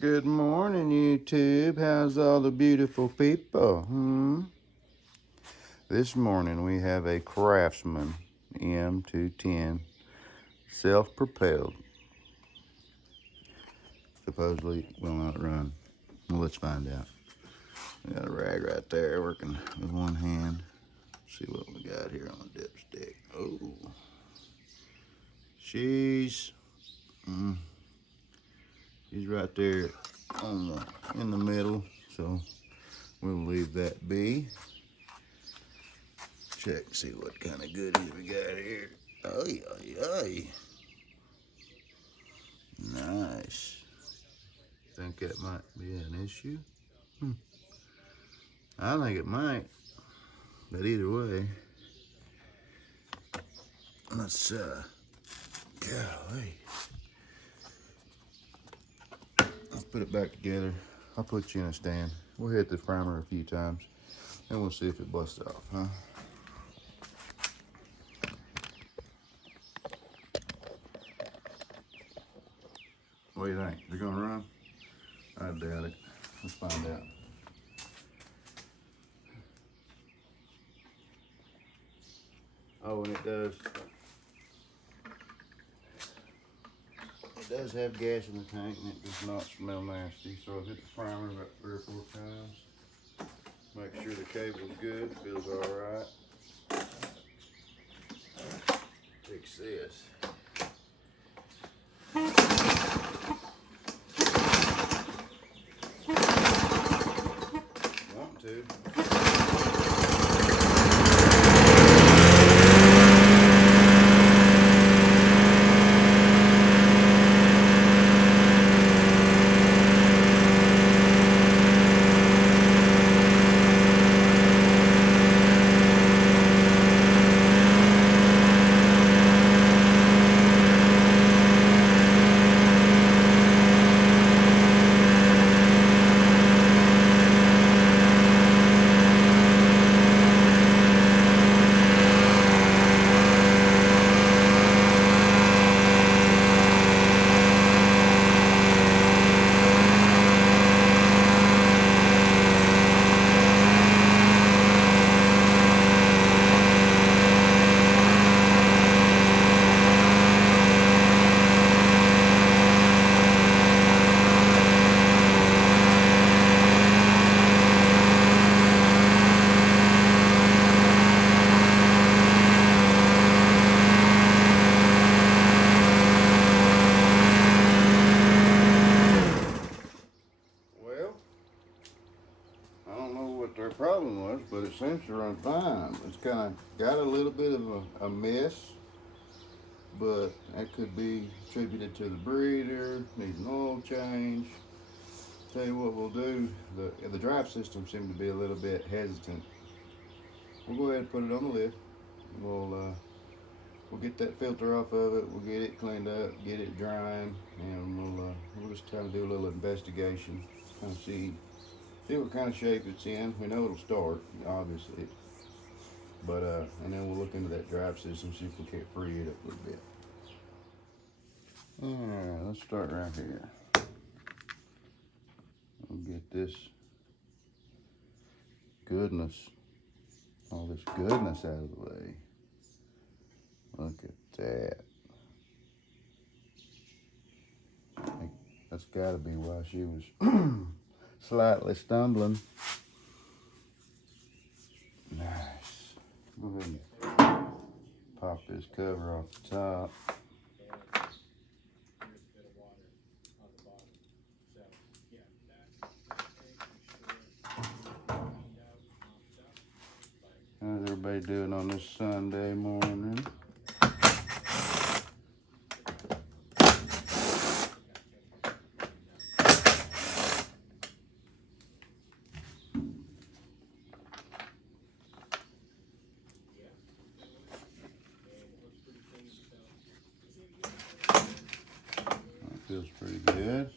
Good morning, YouTube. How's all the beautiful people? This morning we have a Craftsman M210 self-propelled. Supposedly will not run. Well, let's find out. We got a rag right there working with one hand. Let's see what we got here on the dipstick. Oh, she's right there in the middle, so we'll leave that be. Check and see what kind of goodies we got here. Ay, ay, ay. Nice. Think that might be an issue? I think it might. But either way, let's, golly. Let's put it back together. I'll put you in a stand. We'll hit the primer a few times, and we'll see if it busts off, huh? What do you think? Is it gonna run? I doubt it. Let's find out. Oh, and it does have gas in the tank, and it does not smell nasty. So I've hit the primer about 3 or 4 times. Make sure the cable's good, feels all right. Fix this. Want to. Their problem was, but it seems to run fine. It's kind of got a little bit of a mess, but that could be attributed to the breeder, needs an oil change. Tell you what we'll do, the drive system seemed to be a little bit hesitant. We'll go ahead and put it on the lift. We'll get that filter off of it, we'll get it cleaned up, get it drying, and we'll just kind of do a little investigation, kind of see what kind of shape it's in. We know it'll start, obviously, but and then we'll look into that drive system, see if we can't free it up a little bit. Alright, let's start right here. We'll get this goodness, all this goodness out of the way. Look at that. I think that's got to be why she was slightly stumbling. Nice. Go ahead and pop this cover off the top. How's everybody doing on this Sunday morning? Feels pretty good.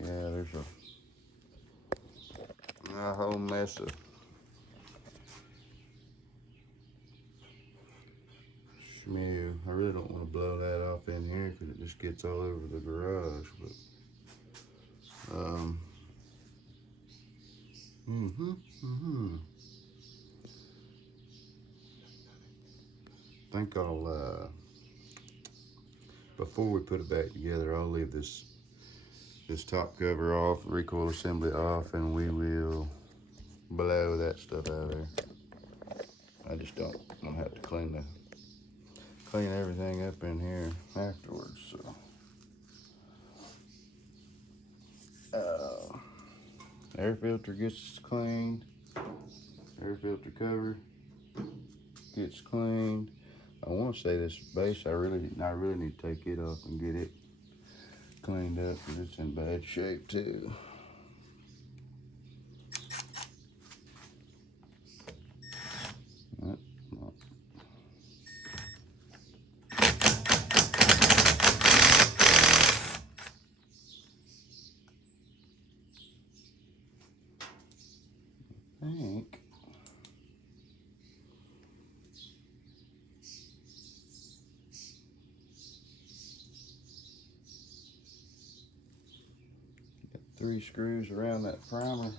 Yeah, there's a whole mess of schmear. I really don't want to blow that off in here because it just gets all over the garage. But I think I'll before we put it back together, I'll leave this top cover off, recoil assembly off, and we will blow that stuff out of there. I just don't have to clean everything up in here afterwards. So air filter gets cleaned, air filter cover gets cleaned. I want to say this base, I really need to take it off and get it cleaned up because it's in bad shape too. I think got 3 screws around that primer.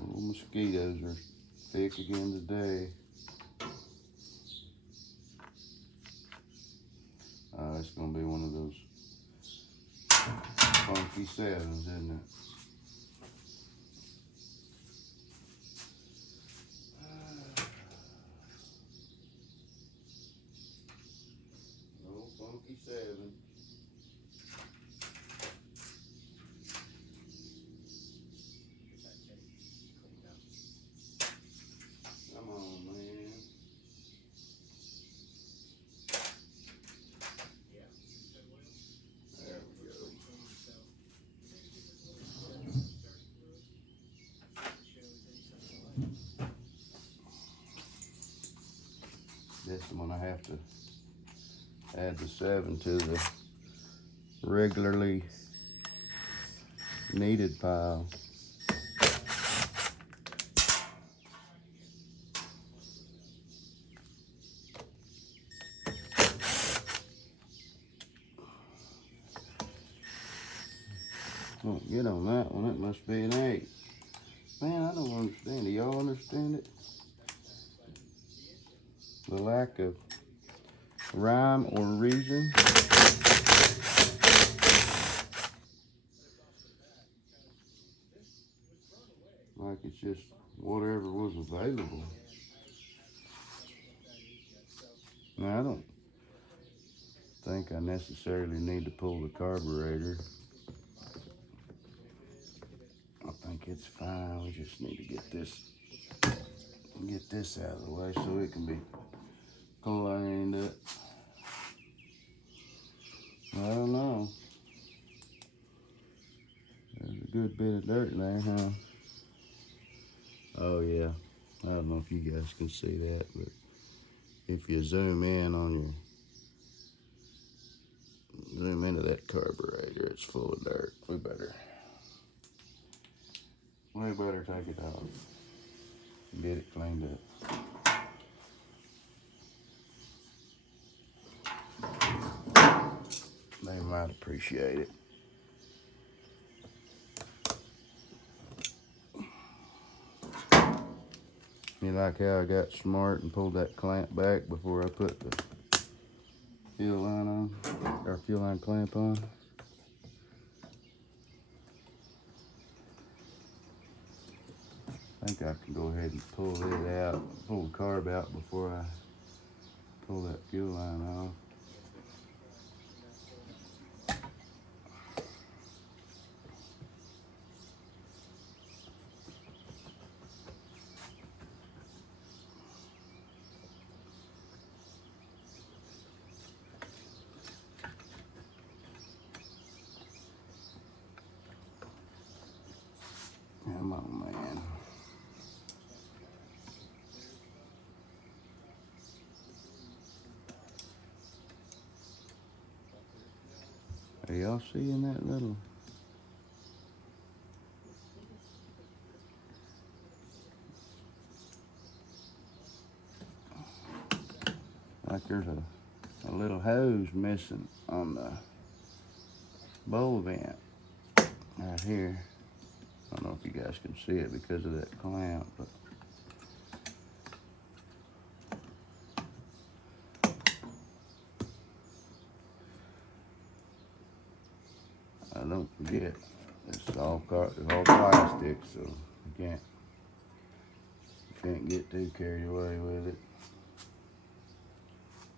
Little mosquitoes are thick again today. It's gonna be one of those funky 7s, isn't it? Funky 7. Come on, man. There we go. This one I have to add the 7 to the regularly needed pile. Don't get on that one, it must be an 8. Man, I don't understand. Do y'all understand it? The lack of rhyme or reason. Like it's just whatever was available. Now, I don't think I necessarily need to pull the carburetor. I think it's fine. We just need to get this out of the way so it can be cleaned up. I don't know. There's a good bit of dirt there, huh? Oh yeah. I don't know if you guys can see that, but if you zoom into that carburetor, it's full of dirt. We better take it off. Get it cleaned up. They might appreciate it. You like how I got smart and pulled that clamp back before I put the fuel line on, or fuel line clamp on? I think I can go ahead and pull it out, pull the carb out before I pull that fuel line off. Come on, man. Are y'all seeing that little? like there's a little hose missing on the bowl vent right here. I don't know if you guys can see it because of that clamp, but don't forget, it's all plastic, so you can't get too carried away with it.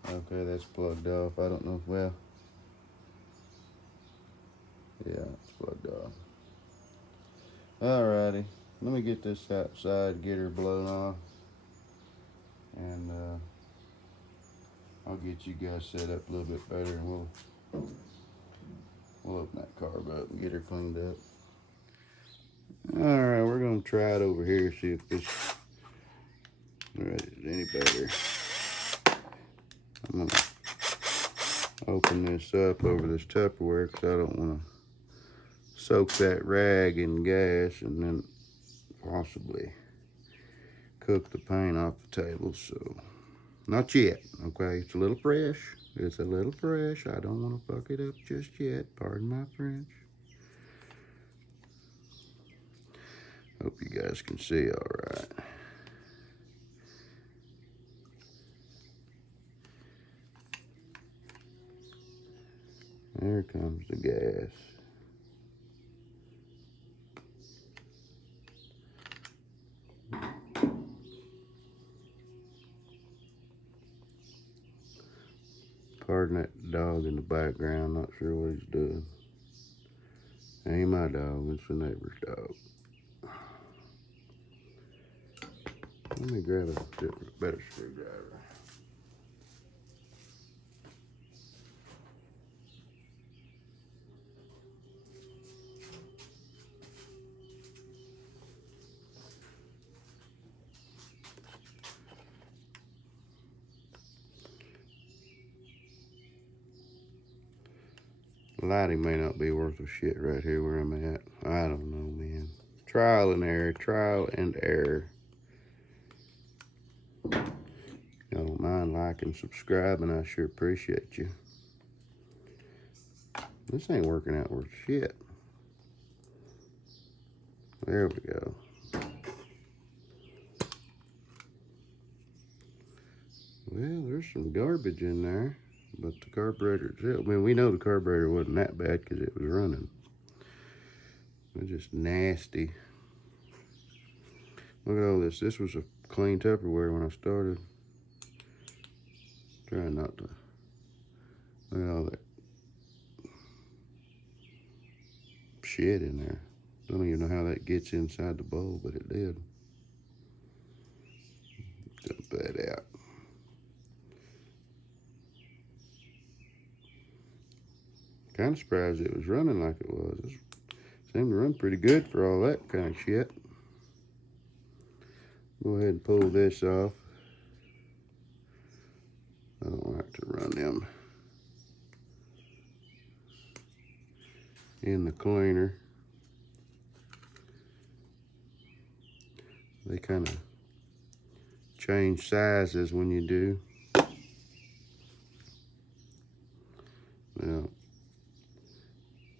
Okay, that's plugged off. I don't know if, well, yeah, it's plugged off. Alrighty, let me get this outside, get her blown off, and I'll get you guys set up a little bit better, and we'll open that carb up and get her cleaned up. Alright, we're gonna try it over here, see if this is any better. I'm gonna open this up over this Tupperware because I don't want to soak that rag in gas and then possibly cook the paint off the table. So, not yet, okay? It's a little fresh. It's a little fresh. I don't want to fuck it up just yet. Pardon my French. Hope you guys can see all right. There comes the gas. Pardon that dog in the background, not sure what he's doing. Ain't my dog, it's the neighbor's dog. Let me grab a better screwdriver. Lighting may not be worth a shit right here where I'm at. I don't know, man. Trial and error, trial and error. Y'all don't mind liking, subscribing, I sure appreciate you. This ain't working out worth shit. There we go. Well, there's some garbage in there, but the carburetor itself, I mean, we know the carburetor wasn't that bad because it was running. It was just nasty. Look at all this. This was a clean Tupperware when I started. Trying not to. Look at all that shit in there. Don't even know how that gets inside the bowl, but it did. Dump that out. Kind of surprised it was running like it was. It seemed to run pretty good for all that kind of shit. Go ahead and pull this off. I don't like to run them in the cleaner. They kind of change sizes when you do. Now,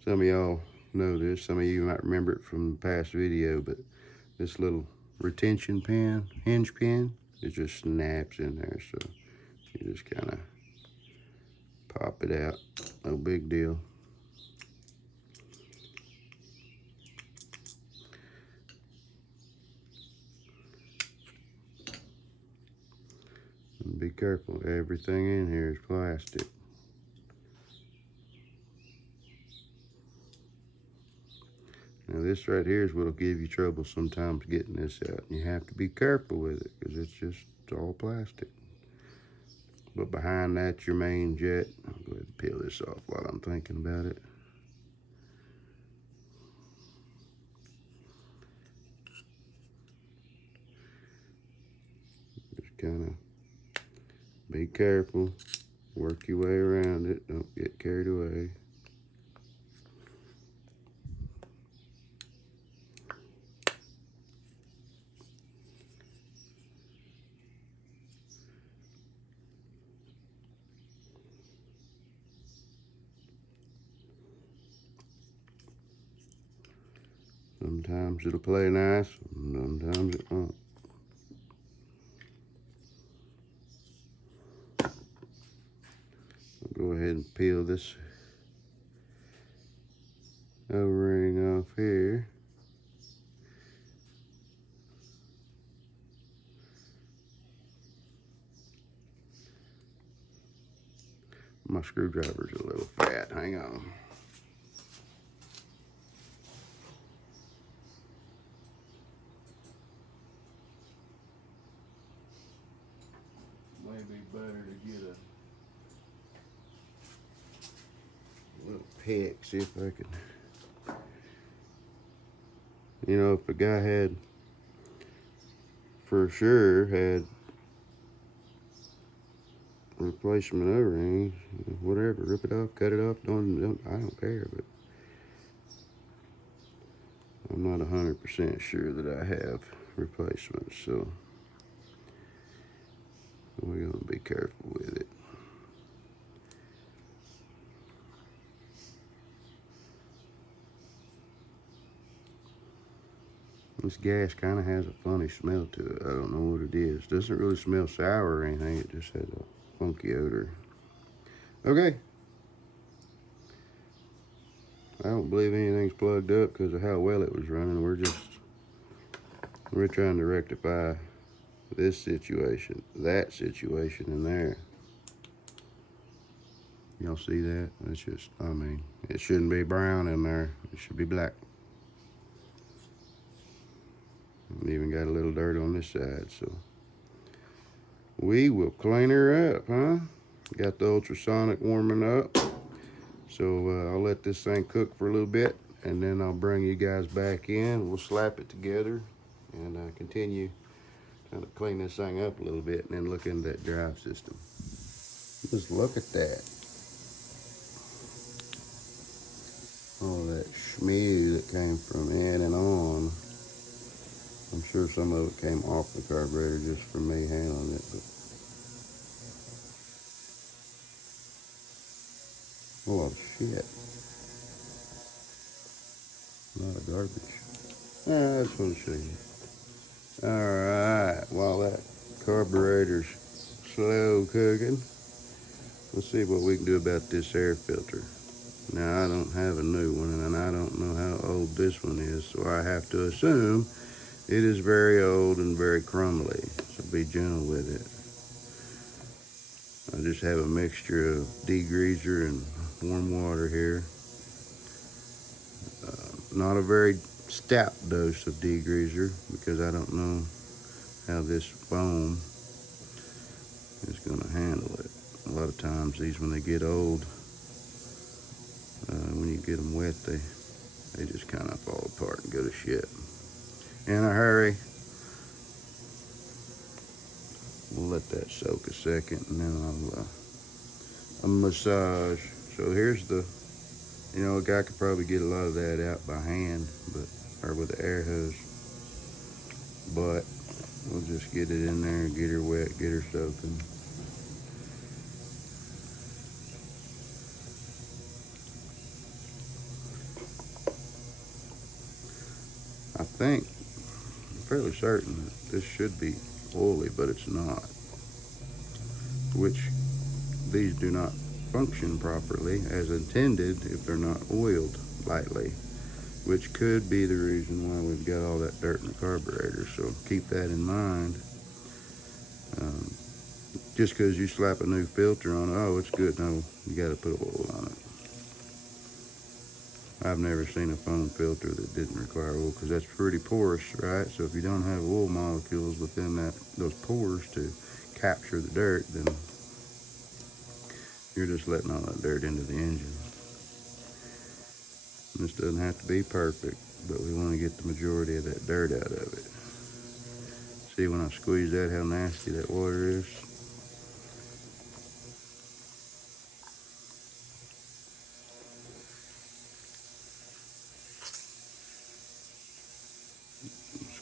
some of y'all know this. Some of you might remember it from the past video, but this little retention pin, hinge pin, it just snaps in there. So you just kind of pop it out. No big deal. And be careful, everything in here is plastic. Now this right here is what'll give you trouble sometimes getting this out. You have to be careful with it because it's all plastic. But behind that's your main jet. I'll go ahead and peel this off while I'm thinking about it. Just kind of be careful. Work your way around it. Don't get carried away. Sometimes it'll play nice, sometimes it won't. I'll go ahead and peel this O-ring off here. My screwdriver's a little fat, hang on. Maybe better to get a little pick, see if I can, you know, if the guy had, for sure, had replacement O-rings, whatever, rip it off, cut it off, I don't care, but I'm not 100% sure that I have replacements, so we're gonna be careful with it. This gas kind of has a funny smell to it. I don't know what it is. Doesn't really smell sour or anything. It just has a funky odor. Okay. I don't believe anything's plugged up because of how well it was running. We're trying to rectify this situation, that situation in there. Y'all see that? It's just, I mean, it shouldn't be brown in there. It should be black. And even got a little dirt on this side, so we will clean her up, huh? Got the ultrasonic warming up. So I'll let this thing cook for a little bit, and then I'll bring you guys back in. We'll slap it together and continue trying to clean this thing up a little bit, and then look into that drive system. Just look at that. All that schmew that came from in and on. I'm sure some of it came off the carburetor just from me handling it, but a lot of shit. A lot of garbage. I just want to show you. Alright, while that carburetor's slow cooking, let's see what we can do about this air filter. Now, I don't have a new one, and I don't know how old this one is, so I have to assume it is very old and very crumbly, so be gentle with it. I just have a mixture of degreaser and warm water here. Not a very stout dose of degreaser because I don't know how this foam is going to handle it. A lot of times these, when they get old, when you get them wet, they just kind of fall apart and go to shit. In a hurry. We'll let that soak a second, and then I'll massage. So here's the, you know, a guy could probably get a lot of that out by hand, or with the air hose. But we'll just get it in there and get her wet, get her soaking. I think, I'm fairly certain that this should be oily, but it's not. Which these do not function properly as intended if they're not oiled lightly, which could be the reason why we've got all that dirt in the carburetor. So keep that in mind. Just because you slap a new filter on it, oh, it's good. No, you got to put oil on it. I've never seen a foam filter that didn't require oil, because that's pretty porous, right? So if you don't have oil molecules within those pores to capture the dirt, then you're just letting all that dirt into the engine. This doesn't have to be perfect, but we want to get the majority of that dirt out of it. See, when I squeeze that, how nasty that water is?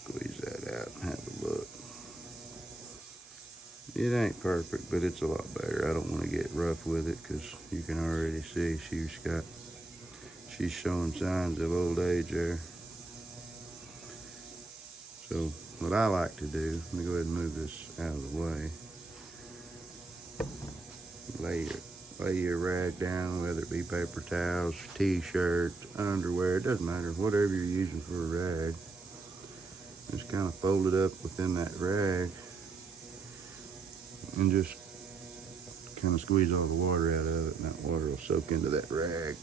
Squeeze that out and have a look. It ain't perfect, but it's a lot better. I don't want to get rough with it, because you can already see she's showing signs of old age there. So what I like to do, let me go ahead and move this out of the way. Lay your rag down, whether it be paper towels, t-shirts, underwear, it doesn't matter, whatever you're using for a rag. Just kind of fold it up within that rag and just kind of squeeze all the water out of it, and that water will soak into that rag.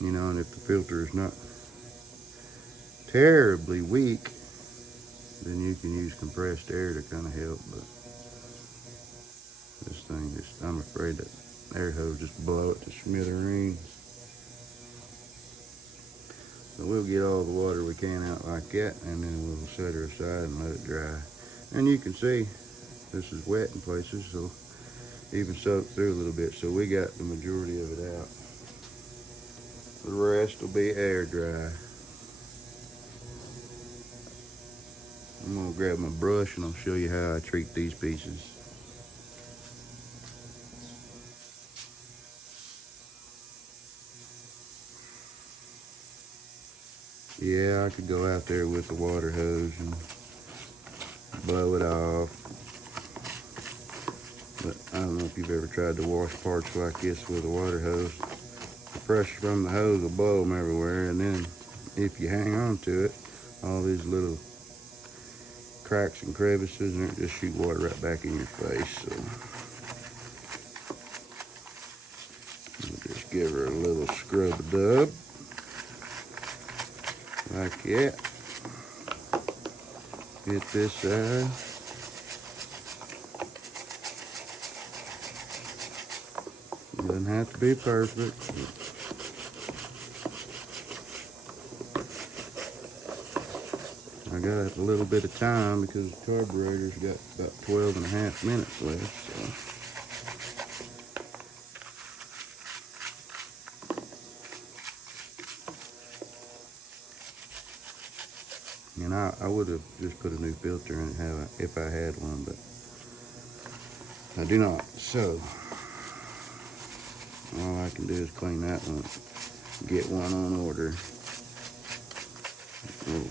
You know, and if the filter is not terribly weak, then you can use compressed air to kind of help, but this thing just, I'm afraid that air hose just blow it to smithereens. So we'll get all the water we can out like that, and then we'll set her aside and let it dry. And you can see this is wet in places, so even soaked through a little bit, so we got the majority of it out. The rest will be air dry. I'm gonna grab my brush and I'll show you how I treat these pieces. Yeah, I could go out there with the water hose and blow it off. But I don't know if you've ever tried to wash parts like this with a water hose. The pressure from the hose will blow them everywhere, and then if you hang on to it, all these little cracks and crevices, and it just shoot water right back in your face. So we'll just give her a little scrub-a-dub like that. Hit this side. Doesn't have to be perfect. I got a little bit of time because the carburetor's got about 12 and a half minutes left. So. And I would have just put a new filter in it if I had one, but I do not. So all I can do is clean that one, get one on order.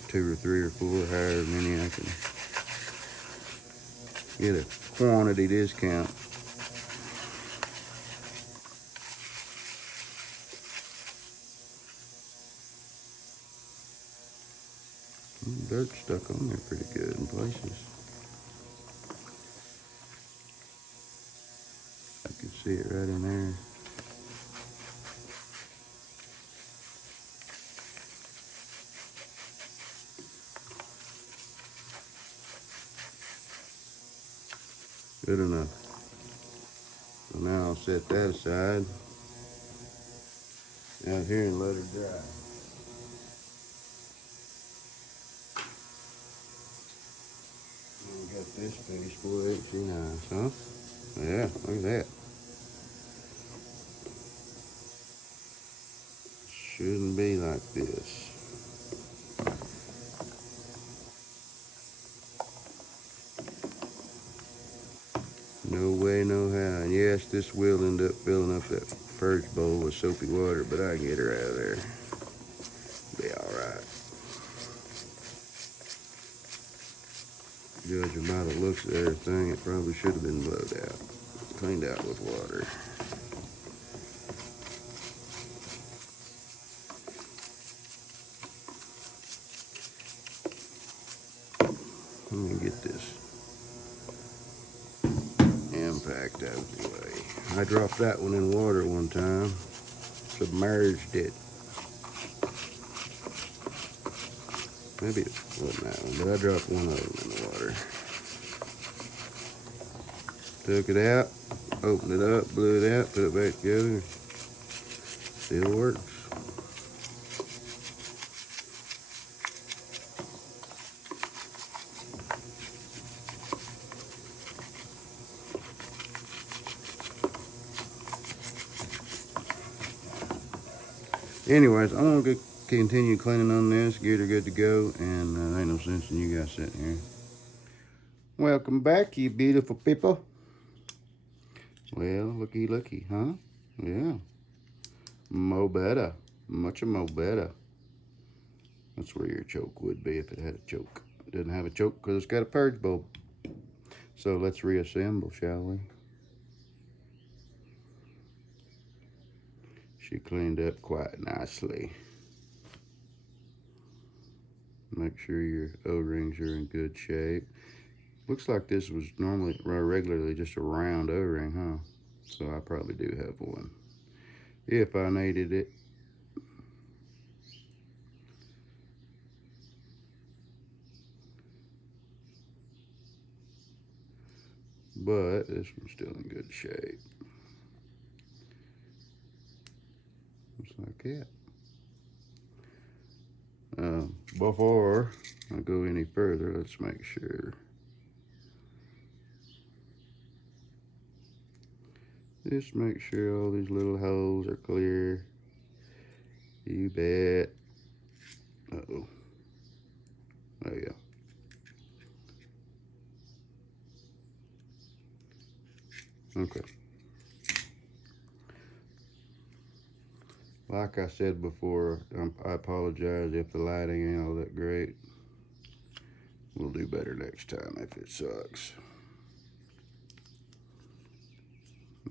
2 or 3 or 4, however many I can get a quantity discount. Dirt stuck on there pretty good in places. I can see it right in there. Good enough. So now I'll set that aside out here and let her dry. And we got this piece, boy, ain't she nice, huh? Yeah, look at that. Shouldn't be like this. No way, no how. And yes, this will end up filling up that first bowl with soapy water, but I get her out of there. Be alright. Judging by the looks of everything, it probably should have been blowed out. Cleaned out with water. Let me get this impact out of the way. I dropped that one in water one time, submerged it. Maybe it wasn't that one, but I dropped one of them in the water. Took it out, opened it up, blew it out, put it back together. Still works. Anyways, I'm gonna continue cleaning on this, get her good to go, and there ain't no sense in you guys sitting here. Welcome back, you beautiful people. Well, looky, huh? Yeah. Mo better. Much more better. That's where your choke would be if it had a choke. It doesn't have a choke because it's got a purge bulb. So let's reassemble, shall we? She cleaned up quite nicely. Make sure your O-rings are in good shape. Looks like this was normally, regularly just a round O-ring, huh? So I probably do have one if I needed it. But this one's still in good shape. Just like that. Before I go any further, let's make sure. Just make sure all these little holes are clear. You bet. Uh-oh. Oh, yeah. Okay. Like I said before, I apologize if the lighting ain't all that great. We'll do better next time if it sucks.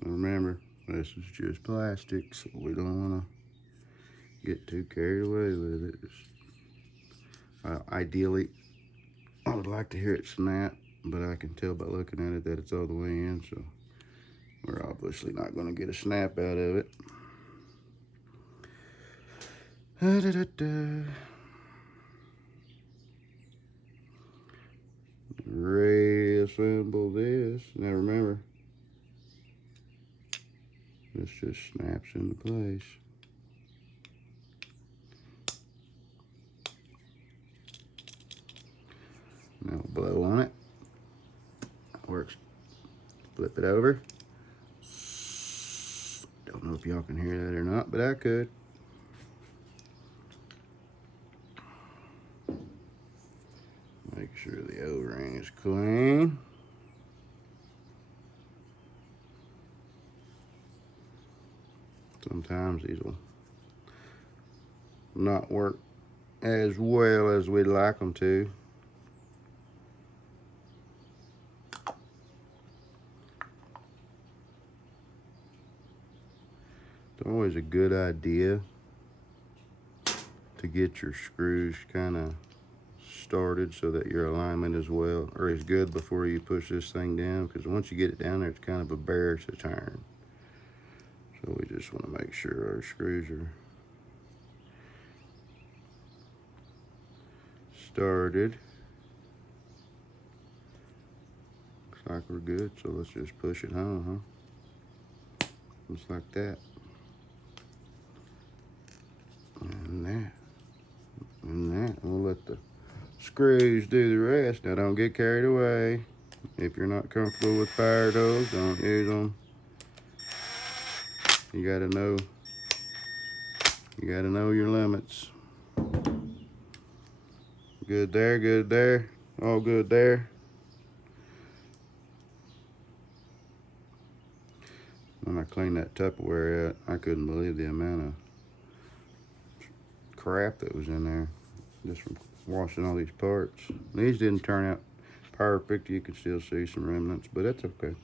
Remember, this is just plastic, so we don't want to get too carried away with it. Ideally, I would like to hear it snap, but I can tell by looking at it that it's all the way in, so we're obviously not going to get a snap out of it. Reassemble this. Now remember, this just snaps into place. Now blow on it. Works. Flip it over. Don't know if y'all can hear that or not, but I could. Make sure the O-ring is clean. Sometimes these will not work as well as we'd like them to. It's always a good idea to get your screws kind of started so that your alignment is well or is good before you push this thing down, because once you get it down there, it's kind of a bear to turn. So we just want to make sure our screws are started. Looks like we're good, so let's just push it home, huh? Just like that. And that. And that. We'll let the screws do the rest. Now don't get carried away. If you're not comfortable with fire tools, don't use them. You gotta know your limits. Good there, good there, all good there. When I cleaned that Tupperware out, I couldn't believe the amount of crap that was in there just from washing all these parts. These didn't turn out perfect. You could still see some remnants, but that's okay.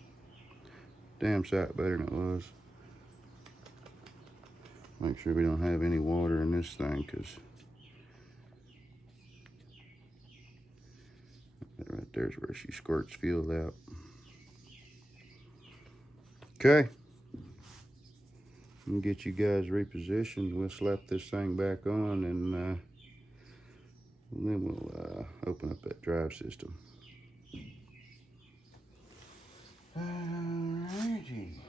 Damn sight better than it was. Make sure we don't have any water in this thing, because right there's where she squirts fuel out. Okay. I'll get you guys repositioned. We'll slap this thing back on, and then we'll open up that drive system. Alrighty.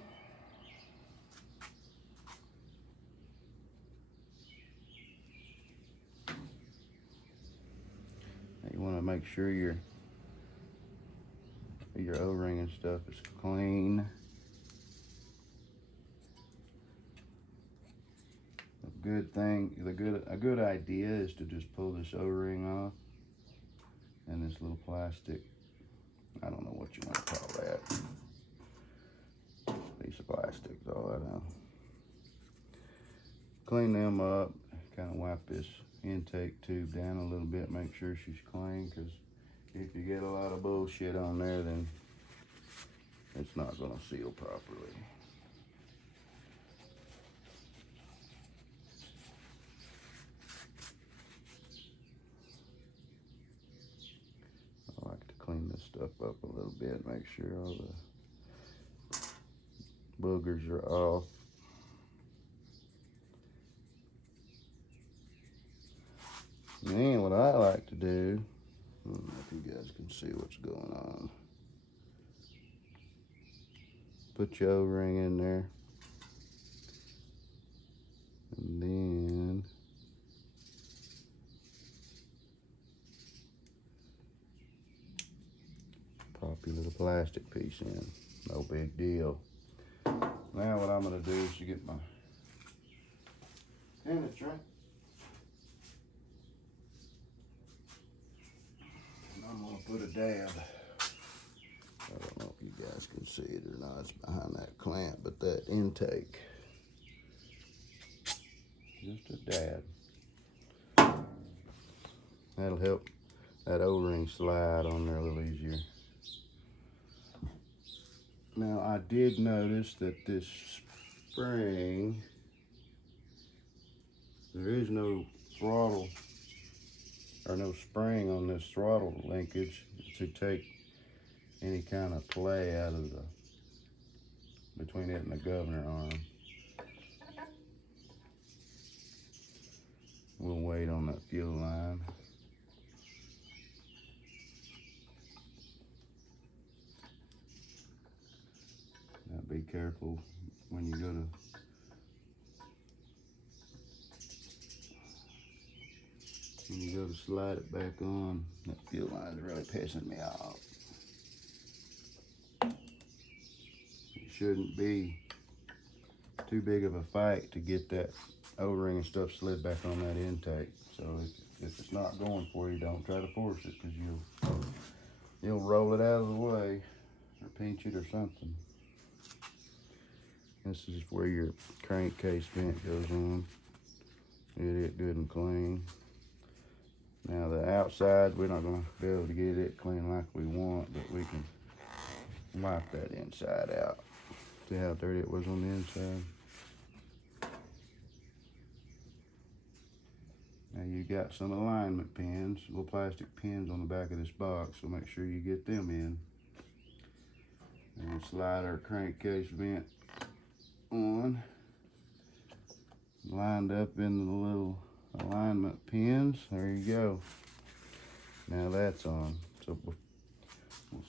You want to make sure your O-ring and stuff is clean. A good idea is to just pull this O-ring off, and this little plastic, I don't know what you want to call that. Piece of plastic is all I know. clean them up, kind of wipe this intake tube down a little bit, make sure she's clean, because if you get a lot of bullshit on there, then it's not going to seal properly. I like to clean this stuff up a little bit, make sure all the boogers are off. And then what I like to do, I don't know if you guys can see what's going on. Put your O-ring in there. And then pop your little plastic piece in. No big deal. Now what I'm going to do is to get my penetrant. And I'm going to put a dab. I don't know if you guys can see it or not. It's behind that clamp, but that intake. Just a dab. That'll help that O-ring slide on there a little easier. Now I did notice that this spring, there is no throttle or no spring on this throttle linkage to take any kind of play out of between it and the governor arm. We'll wait on that fuel line. Now be careful when you go to slide it back on. That fuel line is really pissing me off. It shouldn't be too big of a fight to get that O-ring and stuff slid back on that intake. So if it's not going for you, don't try to force it, because you'll roll it out of the way or pinch it or something. This is where your crankcase vent goes on. Get it good and clean. Now the outside, we're not going to be able to get it clean like we want, but we can wipe that inside out. See how dirty it was on the inside? Now you got some alignment pins, little plastic pins on the back of this box, so make sure you get them in. And we'll slide our crankcase vent on, lined up in the little alignment pins. There you go. Now that's on. So we'll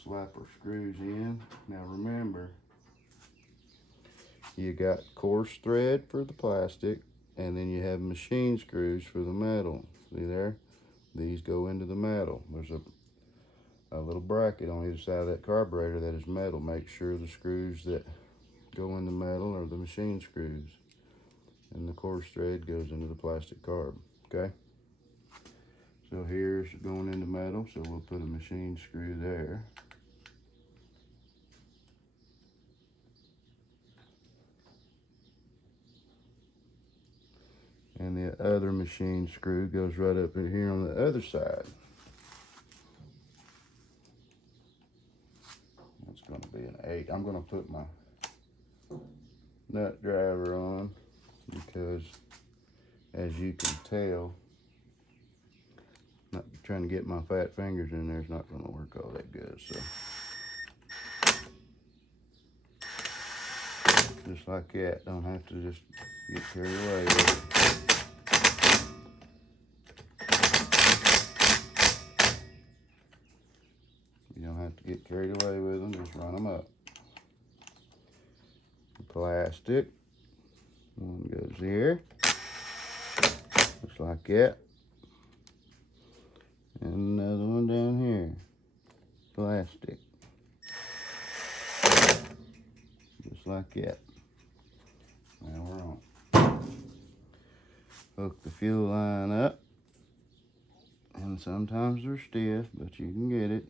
slap our screws in. Now remember, you got coarse thread for the plastic, and then you have machine screws for the metal. See there? These go into the metal. There's a little bracket on either side of that carburetor that is metal. Make sure the screws that go in the metal are the machine screws, and the coarse thread goes into the plastic carb. Okay? So here's going into metal, so we'll put a machine screw there. And the other machine screw goes right up in here on the other side. That's going to be an 8. I'm going to put my nut driver on, because as you can tell, not trying to get my fat fingers in there is not going to work all that good. So just like that, don't have to just get carried away with it. You don't have to get carried away with them, just run them up. Plastic, one goes here, just like that, and another one down here, plastic, just like that. Now we're on. Hook the fuel line up, and sometimes they're stiff, but you can get it.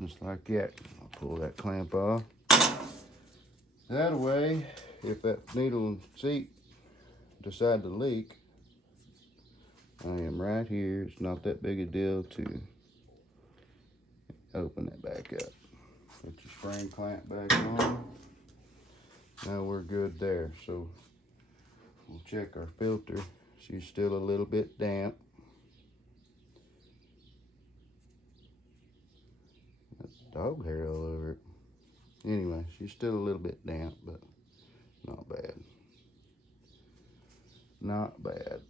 Just like that. I'll pull that clamp off. That way, if that needle and seat decide to leak, I am right here. It's not that big a deal to open it back up. Put your spring clamp back on. Now we're good there. So we'll check our filter. She's still a little bit damp. That's dog hair all over it. Anyway, she's still a little bit damp, but not bad. Not bad.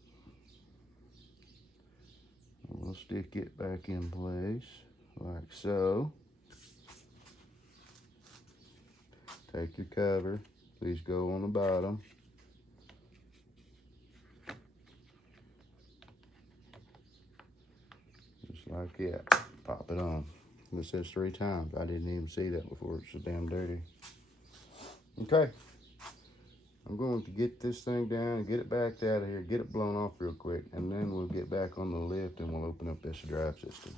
We'll stick it back in place like so. Take your cover. Please go on the bottom. Just like that. Pop it on. It says 3 times. I didn't even see that before. It's so damn dirty. Okay. I'm going to get this thing down and get it backed out of here, get it blown off real quick, and then we'll get back on the lift and we'll open up this drive system.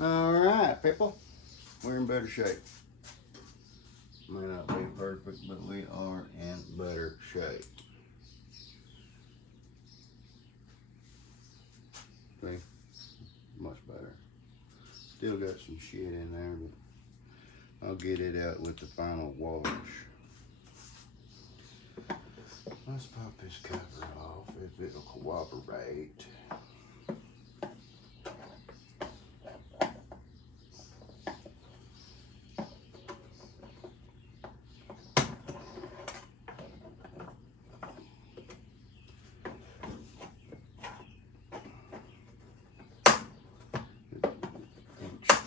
All right, people, we're in better shape. May not be perfect, but we are in better shape. See? Much better. Still got some shit in there, but I'll get it out with the final wash. Let's pop this cover off if it'll cooperate.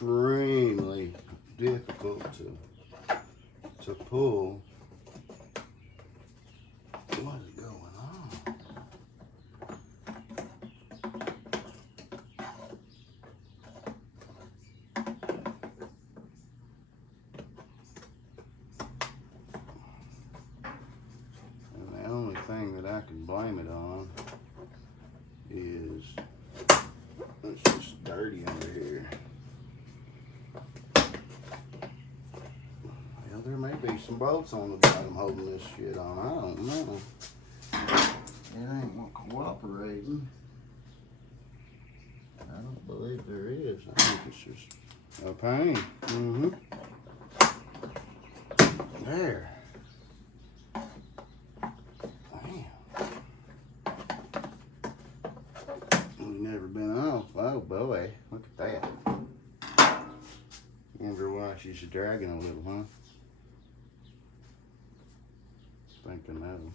Extremely difficult to pull. What is going on? And the only thing that I can blame it on is it's just dirty under here. Well, there may be some bolts on the bottom holding this shit on. I don't know. It ain't cooperating. I don't believe there is. I think it's just a pain. There. Never been off. Oh boy, look at that. Wonder why she's dragging a little, huh? Thinking that one.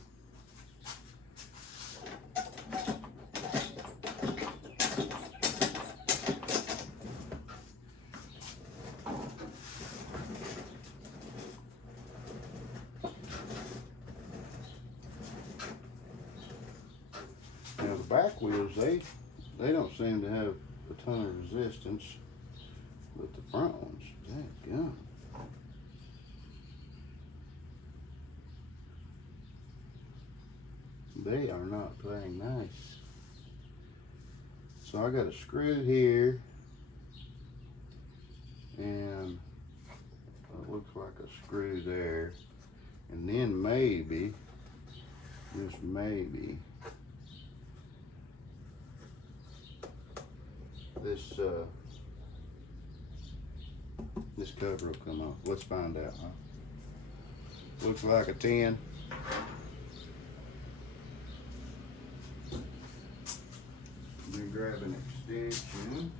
Now the back wheels, they don't seem to have a ton of resistance, but the front ones, dadgum. They are not playing nice. So I got a screw here, and it looks like a screw there, and then maybe, just maybe, this cover will come off. Let's find out, huh? Looks like a 10. Let me grab an extension.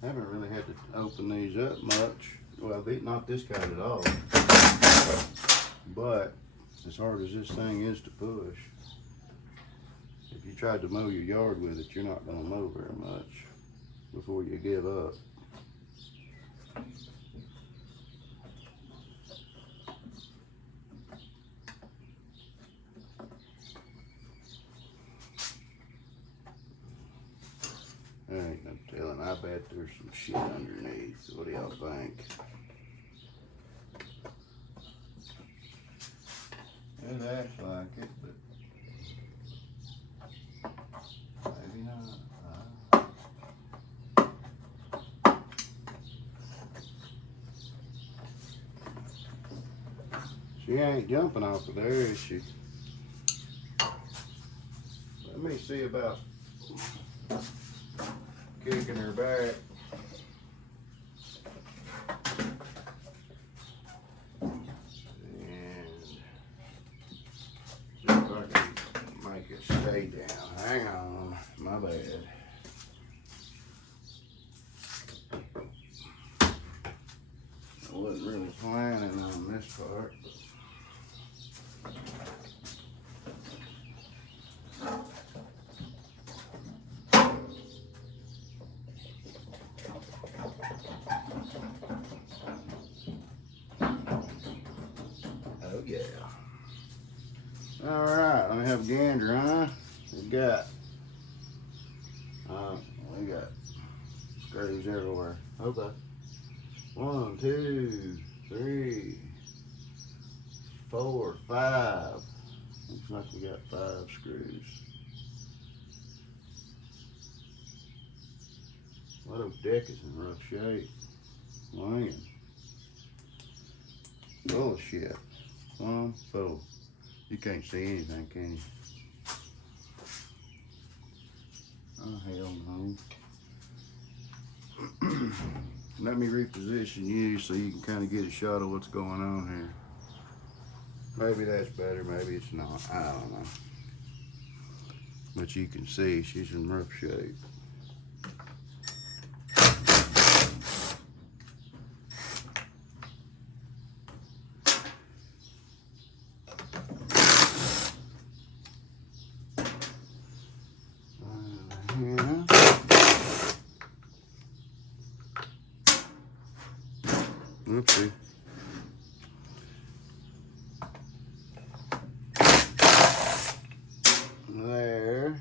I haven't really had to open these up much. Well, not this kind at all. But as hard as this thing is to push, if you tried to mow your yard with it, you're not going to mow very much before you give up. There ain't no telling. I bet there's some shit underneath. What do y'all think? It acts like it, but maybe not. She ain't jumping off of there, is she? Let me see about kicking her back. And see if I can make it stay down. Hang on, my bad. I wasn't really planning on this part. Oh yeah. All right, let me have a gander, huh? We got screws everywhere. Okay. 1, 2, 3, 4, 5. Looks like we got 5 screws. Well, the deck is in rough shape. Man. Full of shit. 1, 4. You can't see anything, can you? Oh, hell no. Let me reposition you so you can kind of get a shot of what's going on here. Maybe that's better, maybe it's not. I don't know. But you can see she's in rough shape. Oopsie. There.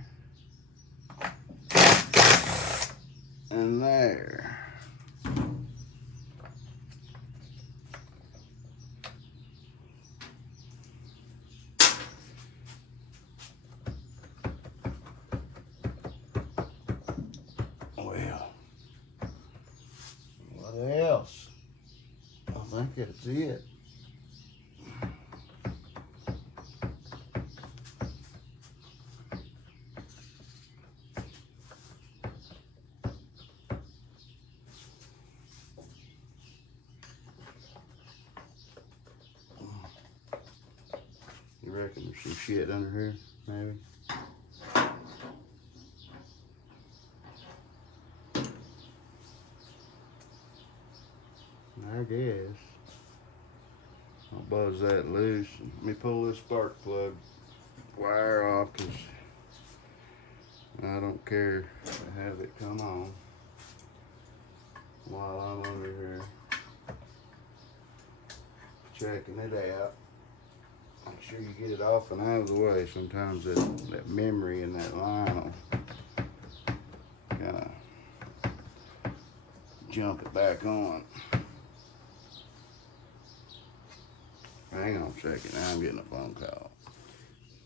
And there. Well, what else? I think that's it. You reckon there's some shit under here, maybe? I guess. I'll buzz that loose. Let me pull this spark plug wire off because I don't care to have it come on while I'm under here checking it out. Make sure you get it off and out of the way. Sometimes that memory and that line will kind of jump it back on. Hang on a second, now I'm getting a phone call.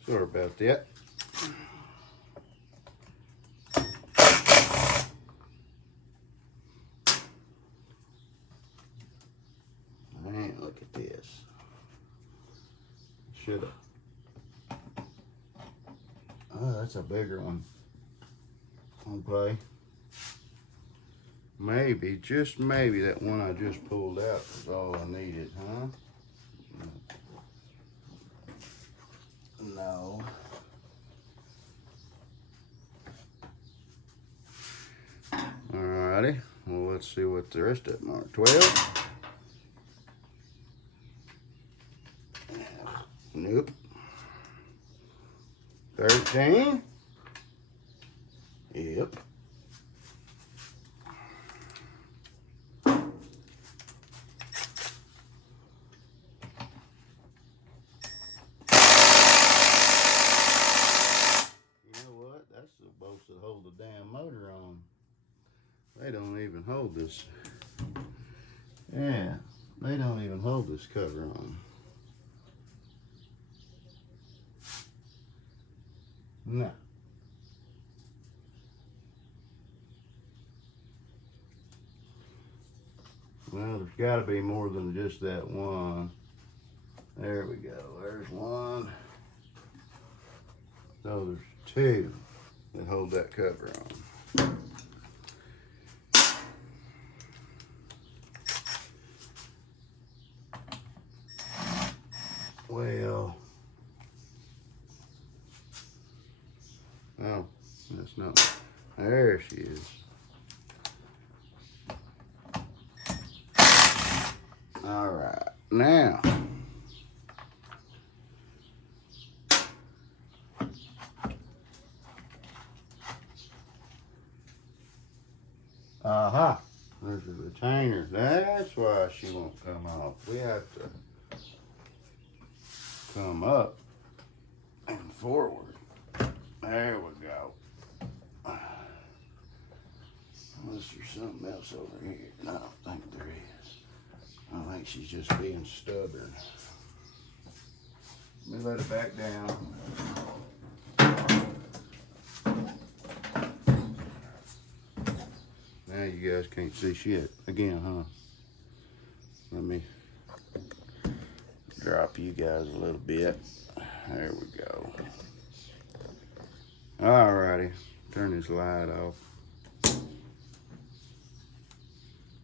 Sorry about that. Man, look at this. Should've. Oh, that's a bigger one. Okay. Maybe, just maybe that one I just pulled out was all I needed, huh? No. Alrighty. Well, let's see what the rest of them are. 12. Nope. 13. Yep. hold the damn motor on. They don't even hold this. Yeah, they don't even hold this cover on. No. Well, there's got to be more than just that one. There we go. There's one. So there's two that hold that cover on. Well, oh, that's not. There she is. All right, now. Aha, there's a retainer. That's why she won't come off. We have to come up and forward. There we go. Unless there's something else over here. And I don't think there is. I think she's just being stubborn. Let me let it back down. Now you guys can't see shit again, huh? Let me drop you guys a little bit. There we go. Alrighty, turn this light off.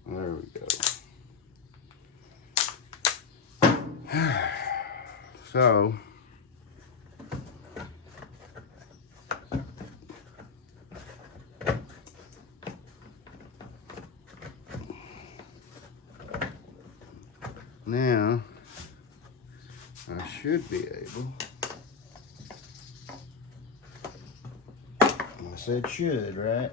There we go. So, now I should be able, I said should, right?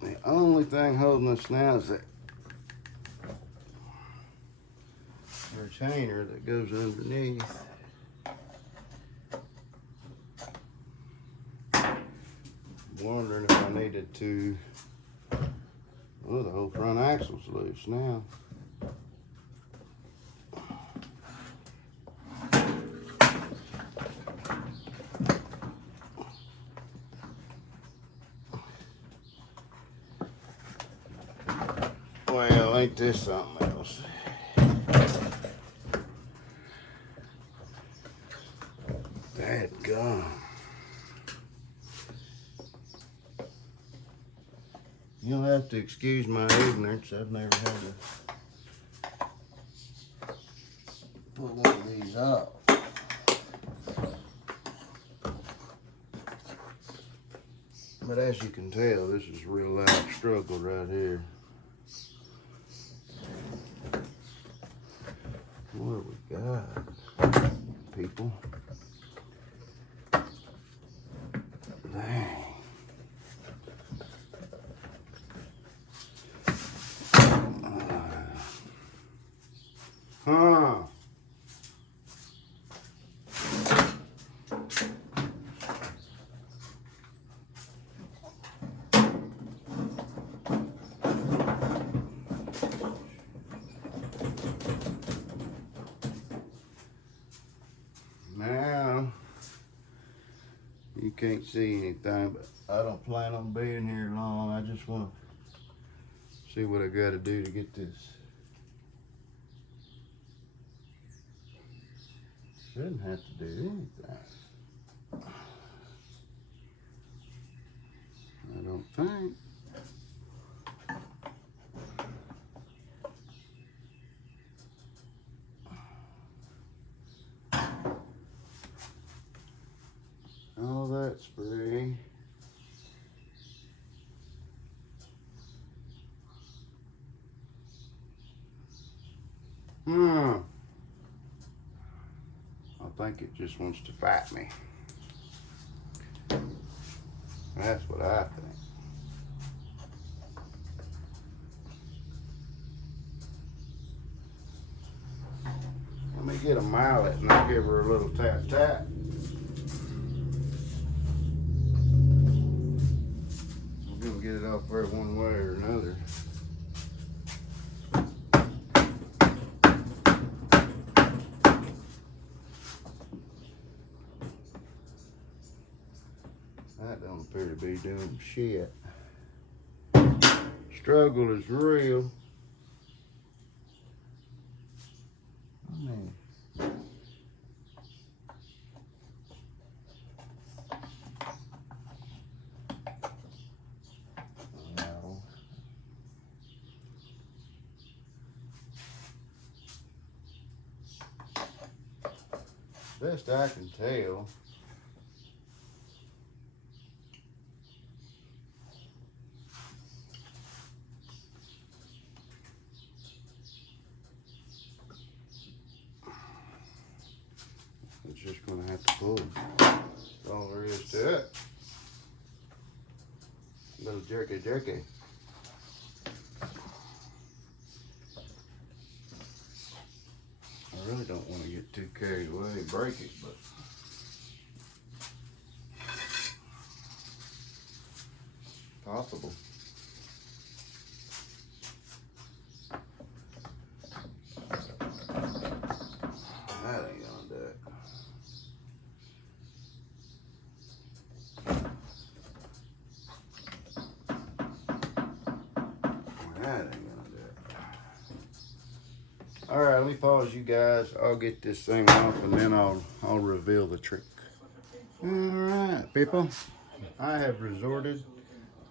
The only thing holding us now is that retainer that goes underneath. Wondering if I needed to. Oh, the whole front axle's loose now. Well, ain't this something else? Dadgum. You'll have to excuse my ignorance. I've never had to pull one of these off. But as you can tell, this is a real life struggle right here. What do we got, people? Dang. Huh. Now, you can't see anything, but I don't plan on being here long. I just want to see what I got to do to get this. Shouldn't have to do anything. I don't think. Oh, that's pretty. I think it just wants to fight me. That's what I think. get a mallet and I'll give her a little tap tap. We're gonna get it off there one way or another. That don't appear to be doing shit. Struggle is real. I mean, no. Best I can tell, it's just gonna have to pull. That's all there is to it. A little jerky jerky. I really don't want to get too carried away and break it, but possible. That ain't gonna do it. That ain't gonna do it. All right, let me pause you guys. I'll get this thing off and then I'll reveal the trick. All right, people. I have resorted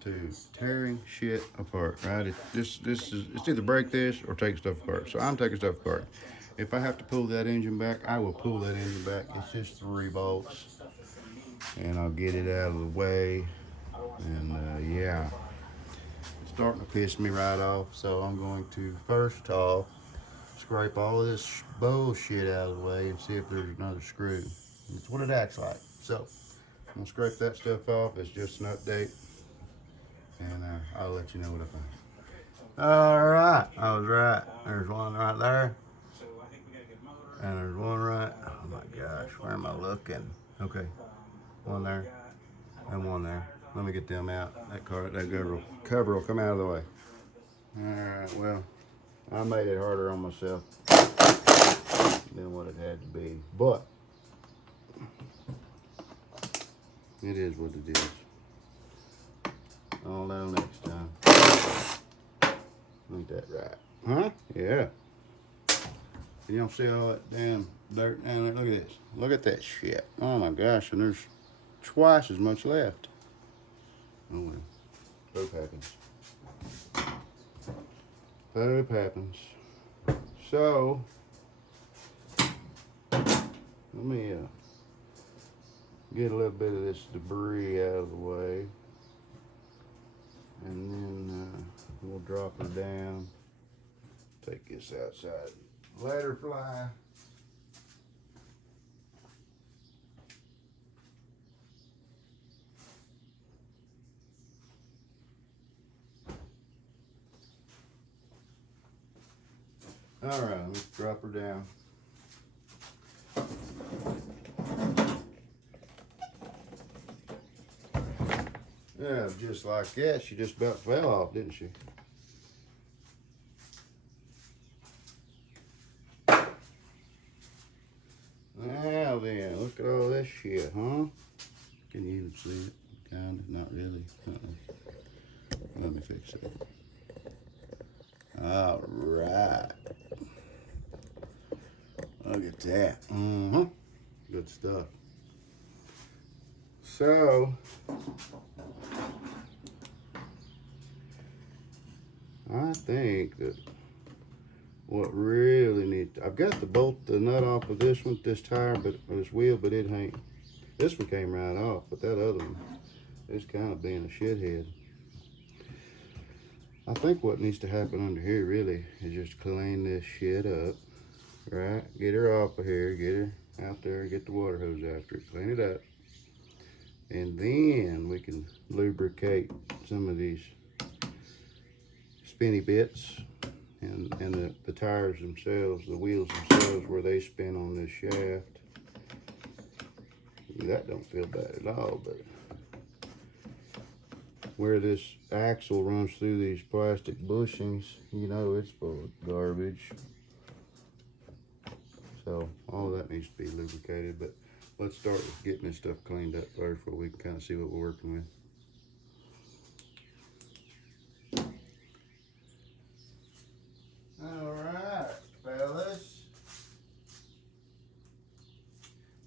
to tearing shit apart, right? It's either break this or take stuff apart. So I'm taking stuff apart. If I have to pull that engine back, I will pull that engine back. It's just 3 bolts, and I'll get it out of the way. And yeah, it's starting to piss me right off. So I'm going to first off scrape all of this bullshit out of the way and see if there's another screw. That's what it acts like. So I'm gonna scrape that stuff off. It's just an update. And I'll let you know what I find. All right, I was right. There's one right there. And there's one right, oh my gosh, where am I looking? Okay, one there and one there. Let me get them out. That cover will come out of the way. All right, well, I made it harder on myself than what it had to be, but it is what it is. I'll know next time. Ain't that right? Huh? Yeah. You don't see all that damn dirt down there? Look at this. Look at that shit. Oh my gosh, and there's twice as much left. Oh well. Poop happens. Poop happens. So, let me get a little bit of this debris out of the way. And then we'll drop her down. Take this outside. Let her fly. All right, let's drop her down. Yeah, just like that, she just about fell off, didn't she? Now then, look at all this shit, huh? Can you even see it? Kinda, not really. Let me fix it. All right. Look at that. Good stuff. So, I think that what really needs, I've got to bolt the nut off of this one, this tire, but this wheel, but it ain't. This one came right off, but that other one is kind of being a shithead. I think what needs to happen under here really is just clean this shit up, right? Get her off of here, get her out there, get the water hose after it, clean it up. And then we can lubricate some of these spinny bits, and the tires themselves, the wheels themselves, where they spin on this shaft. That don't feel bad at all, but where this axle runs through these plastic bushings, you know it's full of garbage. So all of that needs to be lubricated, but let's start with getting this stuff cleaned up first before we can kind of see what we're working with. All right, fellas.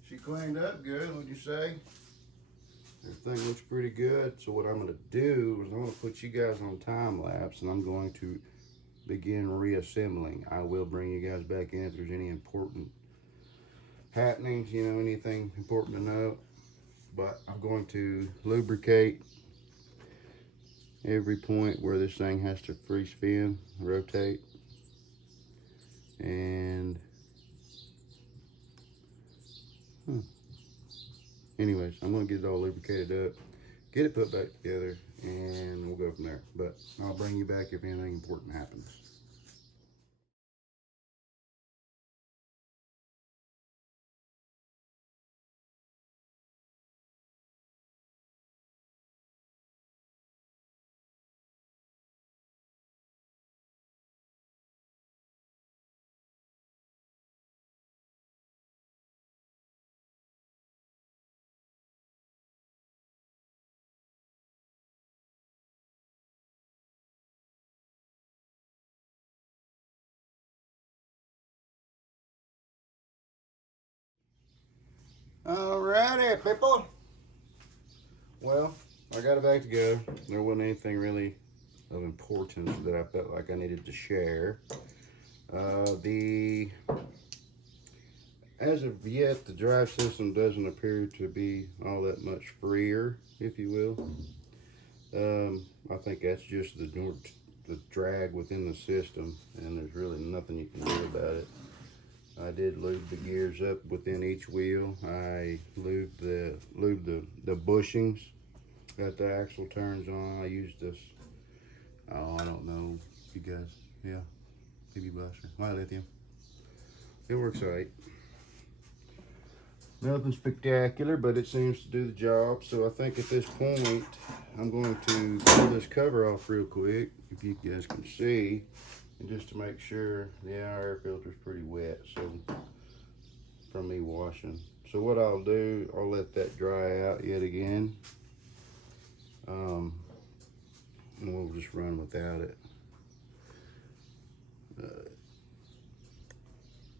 She cleaned up good, would you say? Everything looks pretty good. So what I'm going to do is I'm going to put you guys on time lapse, and I'm going to begin reassembling. I will bring you guys back in if there's any important happenings, you know, anything important to know. But I'm going to lubricate every point where this thing has to free spin, rotate, and anyways, I'm going to get it all lubricated up, get it put back together, and we'll go from there. But I'll bring you back if anything important happens. Alrighty, people. Well, I got it back together. There wasn't anything really of importance that I felt like I needed to share. As of yet, the drive system doesn't appear to be all that much freer, if you will. I think that's just the drag within the system, and there's really nothing you can do about it. I did lube the gears up within each wheel. I lubed the bushings that the axle turns on. I used this, oh, I don't know, you guys, yeah, PB Blaster, my lithium. It works all right. Nothing spectacular, but it seems to do the job. So I think at this point, I'm going to pull this cover off real quick, if you guys can see, and just to make sure the air filter's pretty wet, so from me washing. So what I'll do, I'll let that dry out yet again, and we'll just run without it.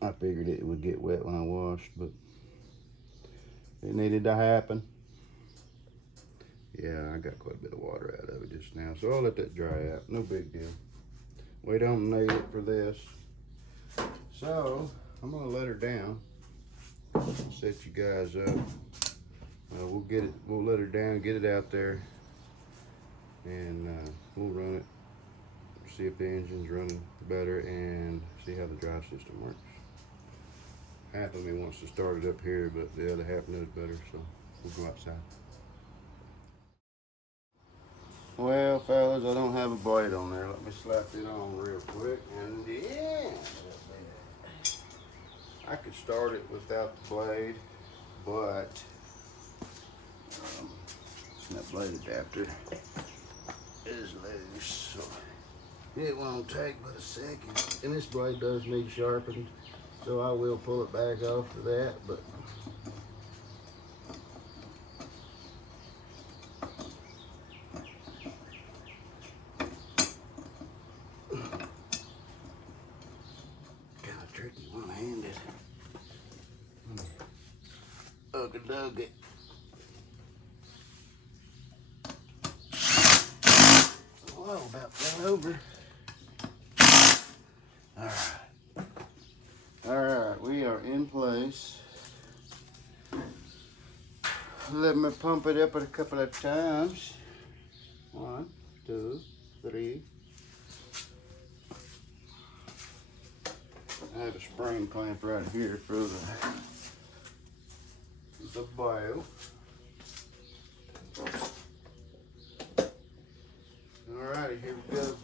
I figured it would get wet when I washed, but it needed to happen. Yeah, I got quite a bit of water out of it just now, so I'll let that dry out. No big deal. We don't need it for this. So I'm gonna let her down. Set you guys up. We'll let her down, get it out there, and we'll run it. See if the engine's running better and see how the drive system works. Half of me wants to start it up here, but the other half knows better, so we'll go outside. Well, fellas, I don't have a blade on there. Let me slap it on real quick, and yeah, I could start it without the blade, but that blade adapter is loose, so it won't take but a second. And this blade does need sharpened, so I will pull it back off for that, but kind of tricky one-handed. Okey-dokey. Whoa, about fell over. All right, we are in place. Let me pump it up a couple of times. 1, 2, 3. I have a spring clamp right here for the bio. All right, here we go.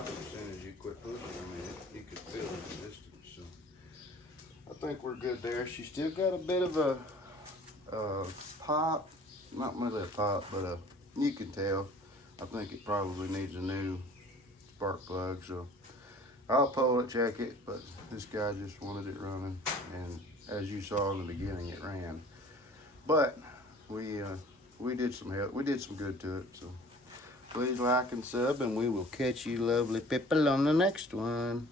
stop as soon as you quit pushing. I mean, you could feel the resistance. So I think we're good there. She's still got a bit of a pop, not really a pop, but you can tell. I think it probably needs a new spark plug. So I'll pull it, check it, but this guy just wanted it running, and as you saw in the beginning, it ran. But we did some help. We did some good to it. So please like and sub, and we will catch you lovely people on the next one.